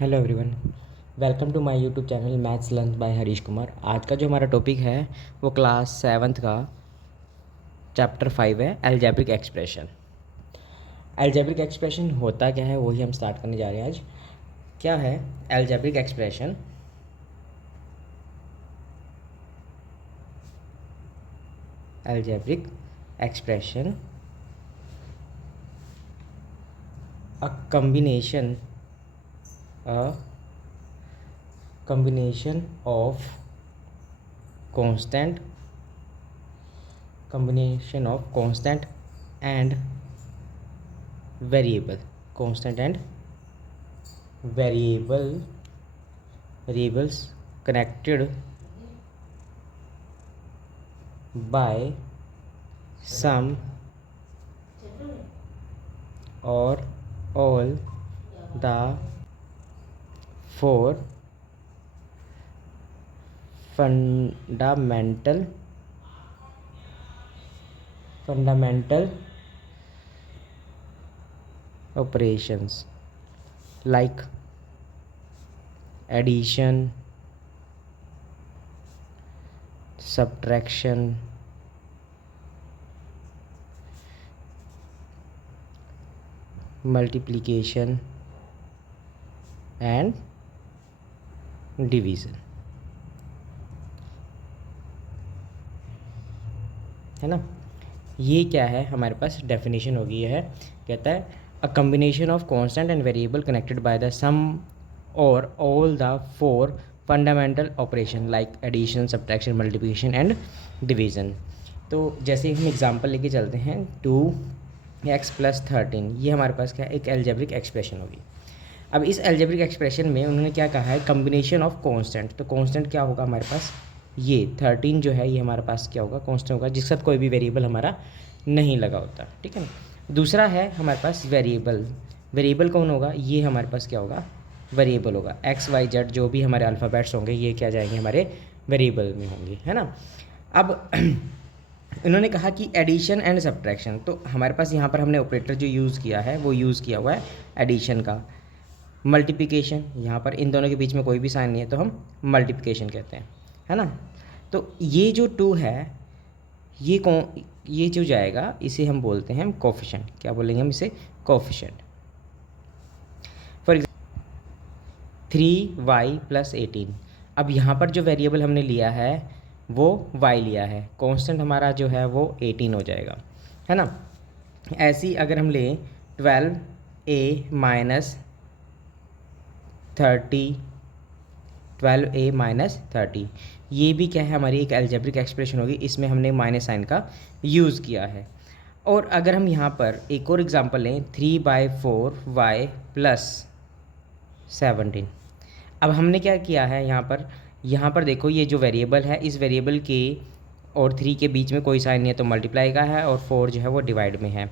Hello everyone, welcome to my YouTube channel maths learn by Harish Kumar. आज का जो हमारा टॉपिक है वो क्लास 7th का चैप्टर 5 है अलजेब्रिक एक्सप्रेशन। अलजेब्रिक एक्सप्रेशन होता क्या है वही हम स्टार्ट करने जा रहे हैं आज। क्या है algebraic expression? Algebraic expression a combination of constant and variable variables connected by some or all the four fundamental operations like addition, subtraction, multiplication and division, है ना। ये क्या है, हमारे पास डेफिनेशन होगी है, कहता है a combination of constant and variable connected by the some और all the four fundamental operation like addition, subtraction, multiplication and division. तो जैसे हम एग्जांपल लेके चलते हैं 2x + 13, ये हमारे पास क्या है, एक अलजेब्रिक एक्सप्रेशन होगी। अब इस अलजेब्रिक एक्सप्रेशन में उन्होंने क्या कहा है, कम्बिनेशन ऑफ कांस्टेंट। तो कांस्टेंट क्या होगा हमारे पास, ये 13 जो है ये हमारे पास क्या होगा, कांस्टेंट होगा जिसके साथ कोई भी वेरिएबल हमारा नहीं लगा होता, ठीक है ना। दूसरा है हमारे पास वेरिएबल कौन होगा, ये हमारे पास क्या होगा, वेरिएबल होगा। XYZ जो भी हमारे अल्फ़ाबेट्स होंगे ये क्या जाएंगे, हमारे वेरिएबल में होंगे, है ना। अब इन्होंने कहा कि एडिशन एंड सब्ट्रैक्शन, तो हमारे पास यहाँ पर हमने ऑपरेटर जो यूज़ किया है वो यूज़ किया हुआ है एडिशन का। मल्टीप्लिकेशन, यहाँ पर इन दोनों के बीच में कोई भी साइन नहीं है तो हम मल्टीप्लिकेशन कहते हैं, है ना। तो ये जो 2 है ये जो जाएगा इसे हम बोलते हैं कोफिशिएंट। क्या बोलेंगे हम इसे, कोफिशिएंट। For example 3y + 18। अब यहाँ पर जो वेरिएबल हमने लिया है वो y लिया है, कांस्टेंट हमारा जो है वो 18 हो जाएगा, है ना। ऐसी अगर हम लें 12a - 30, ये भी क्या है, हमारी एक अलजेब्रिक एक्सप्रेशन होगी। इसमें हमने माइनस साइन का यूज़ किया है। और अगर हम यहाँ पर एक और एग्जांपल लें 3/4y + 17। अब हमने क्या किया है, यहाँ पर देखो ये जो वेरिएबल है, इस वेरिएबल के और 3 के बीच में कोई साइन नहीं है तो मल्टीप्लाई का है, और 4 जो है वो डिवाइड में है।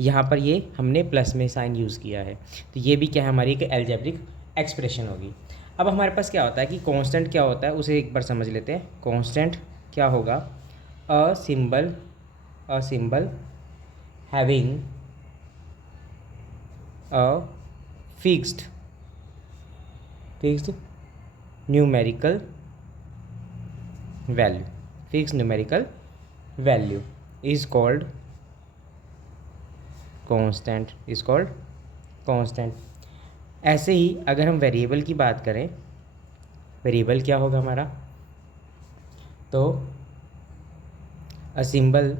यहाँ पर ये हमने प्लस में साइन यूज़ किया है, तो ये भी क्या है, हमारी एक अलजेब्रिक एक्सप्रेशन होगी। अब हमारे पास क्या होता है कि कांस्टेंट क्या होता है उसे एक बार समझ लेते हैं। कांस्टेंट क्या होगा, a symbol having a fixed numerical value is called constant. ऐसे ही अगर हम वेरिएबल की बात करें, वेरिएबल क्या होगा हमारा, तो a symbol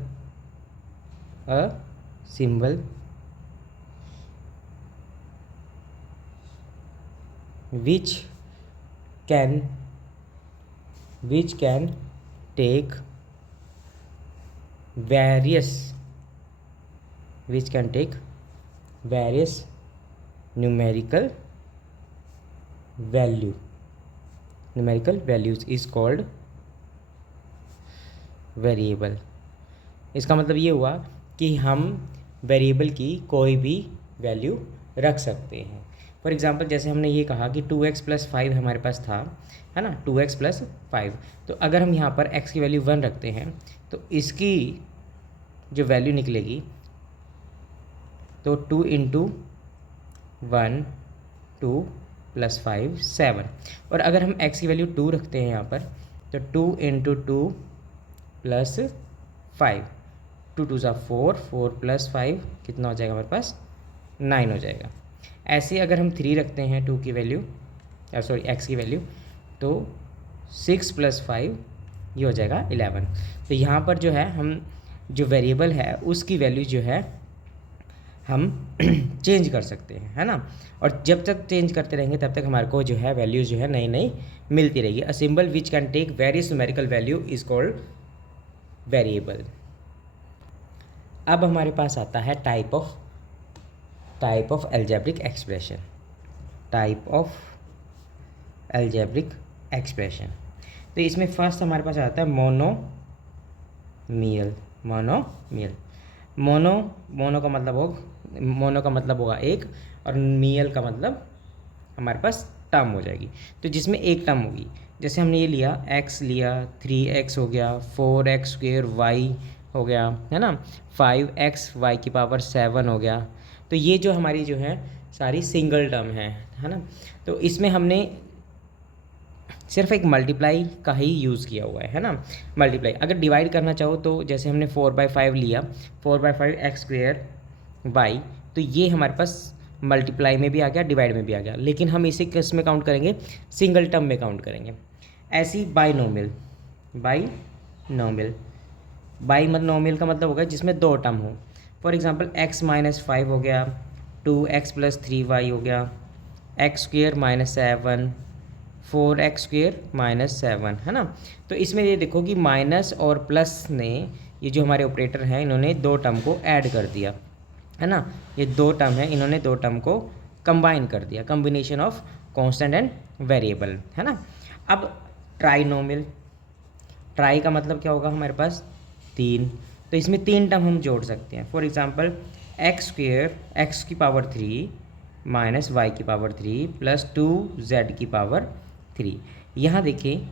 which can take various numerical values is called variable. इसका मतलब ये हुआ कि हम वेरिएबल की कोई भी वैल्यू रख सकते हैं। फॉर एग्जांपल जैसे हमने ये कहा कि 2x + 5 हमारे पास था, है ना, 2x + 5। तो अगर हम यहाँ पर x की वैल्यू 1 रखते हैं तो इसकी जो वैल्यू निकलेगी तो 2 × 1 2 प्लस 5 7। और अगर हम x की वैल्यू 2 रखते हैं यहाँ पर, तो 2 इंटू 2 प्लस 5, 2 2 सा 4, 4 प्लस 5 कितना हो जाएगा हमारे पास 9 हो जाएगा। ऐसे अगर हम 3 रखते हैं 2 की वैल्यू, सॉरी x की वैल्यू, तो 6 प्लस 5 ये हो जाएगा 11। तो यहाँ पर जो है हम जो वेरिएबल है उसकी वैल्यू जो है हम चेंज कर सकते हैं, है ना। और जब तक चेंज करते रहेंगे तब तक हमारे को जो है वैल्यू जो है नई नई मिलती रहेगी। A symbol which can take various numerical value is called variable. अब हमारे पास आता है type of algebraic expression. Type of algebraic expression, तो इसमें फर्स्ट हमारे पास आता है मोनोमियल। मोनो का मतलब होगा एक, और मियल का मतलब हमारे पास टर्म हो जाएगी। तो जिसमें एक टर्म होगी, जैसे हमने ये लिया x लिया, 3x हो गया, 4x² y हो गया, है ना, 5x y की पावर 7 हो गया। तो ये जो हमारी जो है सारी सिंगल टर्म है ना। तो इसमें हमने सिर्फ एक मल्टीप्लाई का ही यूज़ किया हुआ है ना। मल्टीप्लाई अगर डिवाइड करना चाहो तो जैसे हमने 4/5 लिया, 4/5 x² y, तो ये हमारे पास मल्टीप्लाई में भी आ गया, डिवाइड में भी आ गया, लेकिन हम इसे किस में काउंट करेंगे, सिंगल टर्म में काउंट करेंगे। ऐसी बाइनोमियल बाइनोमियल का मतलब होगा जिसमें दो टर्म हो। फॉर एग्जांपल x - 5 हो गया, 2x + 3y हो गया, x² - 7, 4x² - 7, है ना। तो इसमें ये देखो कि माइनस और प्लस ने, ये जो हमारे ऑपरेटर हैं, इन्होंने दो टर्म को ऐड कर दिया, है ना। ये दो टर्म है, इन्होंने दो टर्म को कंबाइन कर दिया, combination of constant and variable, है ना। अब ट्राइनोमियल, ट्राई का मतलब क्या होगा हमारे पास 3, तो इसमें 3 टर्म हम जोड़ सकते हैं। फॉर एग्जांपल x² x की पावर 3 माइनस y की पावर 3 प्लस 2z की पावर 3। यहाँ देखिए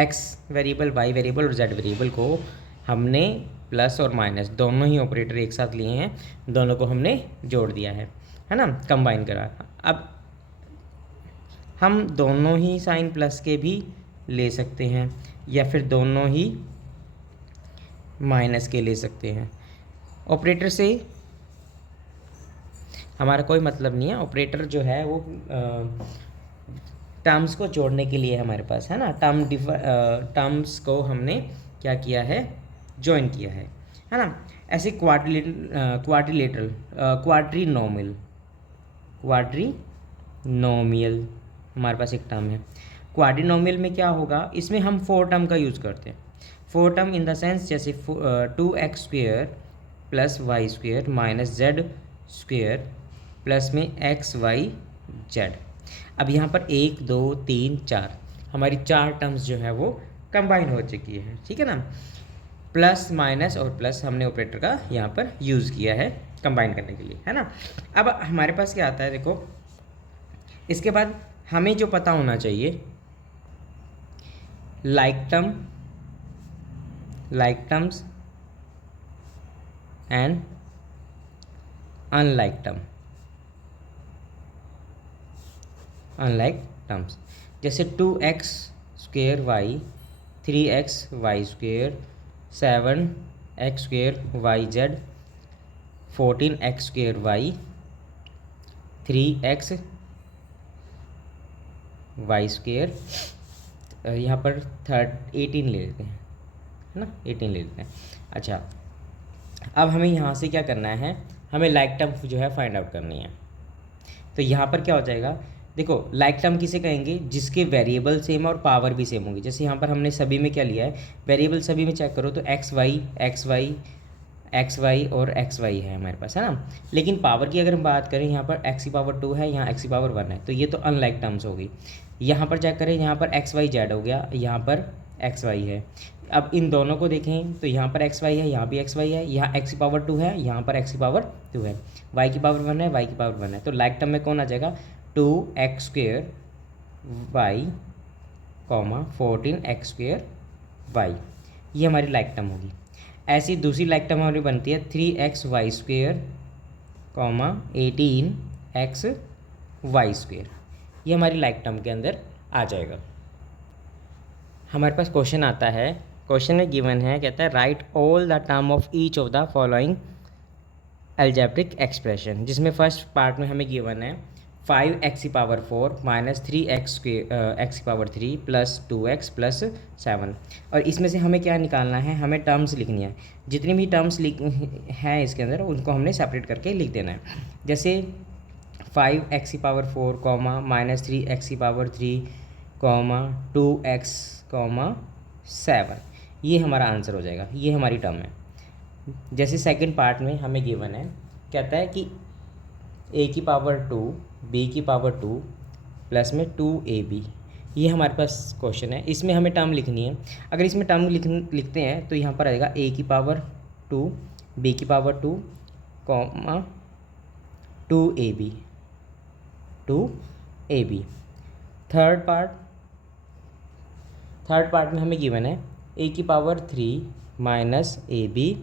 x वेरिएबल, y वेरिएबल और z वेरिएबल को हमने प्लस और माइनस दोनों ही ऑपरेटर एक साथ लिए हैं, दोनों को हमने जोड़ दिया है ना, कंबाइन करा। अब हम दोनों ही साइन प्लस के भी ले सकते हैं, या फिर दोनों ही माइनस के ले सकते हैं। ऑपरेटर से हमारा कोई मतलब नहीं है, ऑपरेटर जो है वो टर्म्स को जोड़ने के लिए हमारे पास, है ना। टर्म्स को हमने क्या किया है, ज्वाइन किया है ना। ऐसे क्वाड्रीनोमियल हमारे पास एक टर्म है। क्वाड्रीनोमियल में क्या होगा, इसमें हम 4 टर्म का यूज़ करते हैं। 4 टर्म इन द सेंस जैसे 2x² + y² - z² प्लस में x y z। अब यहाँ पर 1 2 3 4 हमारी 4 टर्म्स जो है वो कंबाइन हो चुकी है, ठीक है ना। प्लस माइनस और प्लस हमने ऑपरेटर का यहाँ पर यूज़ किया है कंबाइन करने के लिए, है ना। अब हमारे पास क्या आता है, देखो इसके बाद हमें जो पता होना चाहिए, like terms and unlike terms. जैसे 2x² y, 3x y², 7x² yz, 14x² y, 3x y², यहाँ पर 18 ले लेते हैं, है ना, 18 ले लेते हैं। अच्छा, अब हमें यहाँ से क्या करना है, हमें लाइक टर्म जो है फाइंड आउट करनी है। तो यहाँ पर क्या हो जाएगा, देखो लाइक टर्म किसे कहेंगे, जिसके वेरिएबल सेम और पावर भी सेम होगी। जैसे यहाँ पर हमने सभी में क्या लिया है, वेरिएबल सभी में चेक करो तो x y और x y है हमारे पास, है ना। लेकिन पावर की अगर हम बात करें, यहाँ पर x की पावर 2 है, यहाँ x की पावर 1 है, तो ये तो अनलाइक टर्म्स होगी। यहाँ पर चेक करें, यहाँ पर x y z हो गया, यहाँ पर x y है। अब इन दोनों को देखें तो यहाँ पर x y है, यहाँ भी x y है, यहाँ x की पावर 2 है, यहाँ पर x की पावर 2 है, y की पावर 1 है, y की पावर 1 है। तो लाइक टर्म में कौन आ जाएगा, 2x² y, 14x² y, ये हमारी लाइक टर्म होगी। ऐसी दूसरी लाइक टर्म हमारी बनती है 3x y², 18x y²। ये हमारी लाइक टर्म के अंदर आ जाएगा। हमारे पास क्वेश्चन आता है, क्वेश्चन में गिवन है, कहता है right all the term of each of the following algebraic expression, जिसमें फर्स्ट पार्ट में हमें गिवन है 5x⁴ minus 3x⁴ plus 2x plus 7, और इसमें से हमें क्या निकालना है, हमें टर्म्स लिखनी है। जितनी भी टर्म्स हैं इसके अंदर उनको हमने सेपरेट करके लिख देना है। जैसे 5x⁴ comma minus 3x⁴ comma 2x comma 7, ये हमारा आंसर हो जाएगा, ये हमारी टर्म है। जैसे सेकंड पार्ट में हमें गिवन है, कहता है कि a⁴ b⁴ प्लस में 2ab, ये हमारे पास क्वेश्चन है। इसमें हमें टर्म लिखनी है। अगर इसमें टर्म लिखते हैं तो यहाँ पर आएगा a⁴ b⁴ comma 2ab। Third part में हमें गिवन है a⁴ minus ab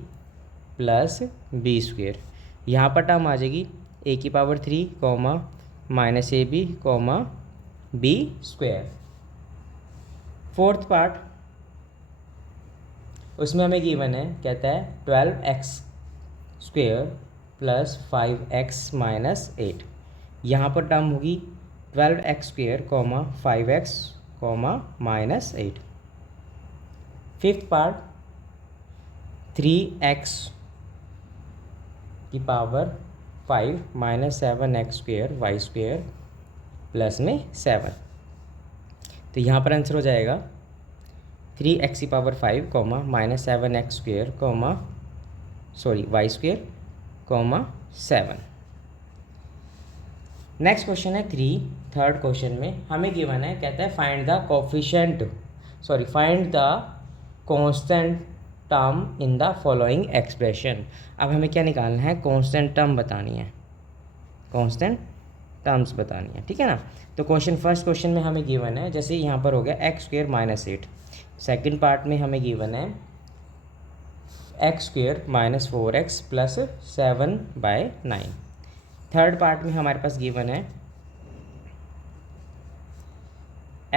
plus b², यहाँ पर टर्म आ जाएगी a⁴ comma minus ab comma b²। Fourth part, उसमें हमें गिवन है, कहता है 12x² प्लस 5x माइनस 8, यहाँ पर टर्म होगी 12x² comma 5x comma minus 8। Fifth part 3x⁵ minus 7x² y² plus में 7, तो यहाँ पर आंसर हो जाएगा 3x⁵ comma minus 7x² comma y² comma 7। Next question है थर्ड क्वेश्चन में हमें गिवन है, कहता है find the constant term in the following expression. अब हमें क्या निकालना है, कांस्टेंट टर्म बतानी है, कांस्टेंट टर्म्स बतानी है, ठीक है ना। तो फर्स्ट क्वेश्चन में हमें गिवन है, जैसे यहाँ पर हो गया x² माइनस 8। सेकेंड पार्ट में हमें गिवन है x² minus 4x plus 7/9। Third part में हमारे पास गिवन है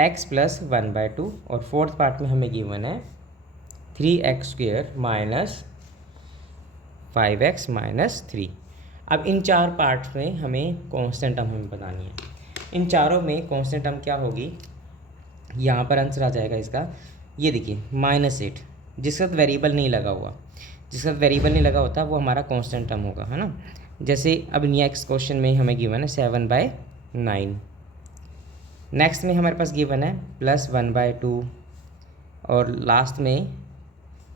x प्लस 1/2, और फोर्थ पार्ट में हमें गिवन है 3x² माइनस 5x माइनस 3। अब इन चार पार्ट्स में हमें कांस्टेंट टर्म हमें बतानी है। इन चारों में कांस्टेंट टर्म क्या होगी, यहाँ पर आंसर आ जाएगा इसका, ये देखिए -8, जिसका वेरिएबल नहीं लगा हुआ, जिसका वेरिएबल नहीं लगा होता वो हमारा कांस्टेंट टर्म होगा, है ना। जैसे अब नेक्स्ट क्वेश्चन में हमें गिवन है 7/9। नेक्स्ट में हमारे पास गिवन है प्लस 1/2, और लास्ट में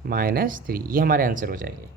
-3, ये हमारे आंसर हो जाएंगे।